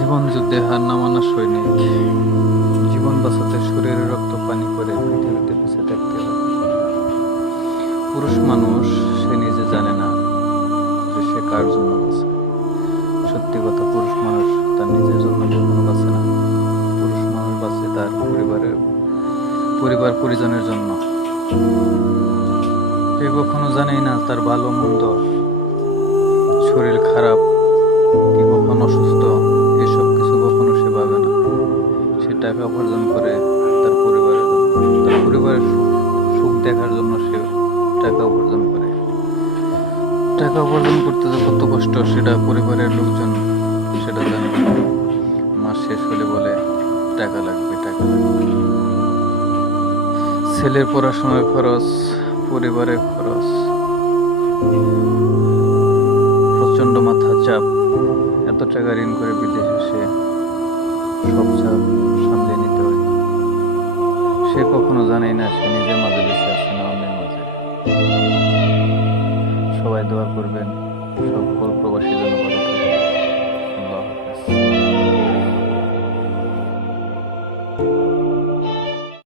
জীবন যুদ্ধে হার না মানা সৈনিক, জীবন বাঁচাতে শরীরে রক্ত পানি করে পৃথিবীতে বেঁচে থাকতে হয়। পুরুষ মানুষ সে নিজে জানে না যে সে কার জন্য বাঁচে। সত্যি কথা, পুরুষ মানুষ তার নিজের জন্য কখনো বাঁচে না। পুরুষ মানুষ বাঁচে তার পরিবার পরিজনের জন্য। সে কখনো জানেই না তার ভালো মন্দ, শরীর খারাপ কি কখনো অসুস্থ, এসব কিছু কখনো সে ভাবে না। সে টাকা উপার্জন করে তার পরিবারের জন্য, তার পরিবারের সুখ দেখার জন্য সে টাকা উপার্জন করে। টাকা উপার্জন করতে যে কত কষ্ট সেটা পরিবারের লোকজন সেটা জানে না। মাস শেষ হলে বলে টাকা লাগবে, টাকা লাগবে। ছেলের পড়াশোনার খরচ, পরিবারের খরচ, প্রচন্ড মাথা চাপ। এত টাকা ঋণ করে বিদেশে সে সব চাপ সামলে নিতে হয়। সে কখনো জানেই না সে নিজের মাঝে বেঁচে আছে না অন্যের মাঝে। সবাই দোয়া করবেন সকল প্রবাসী যেন ভালো থাকে।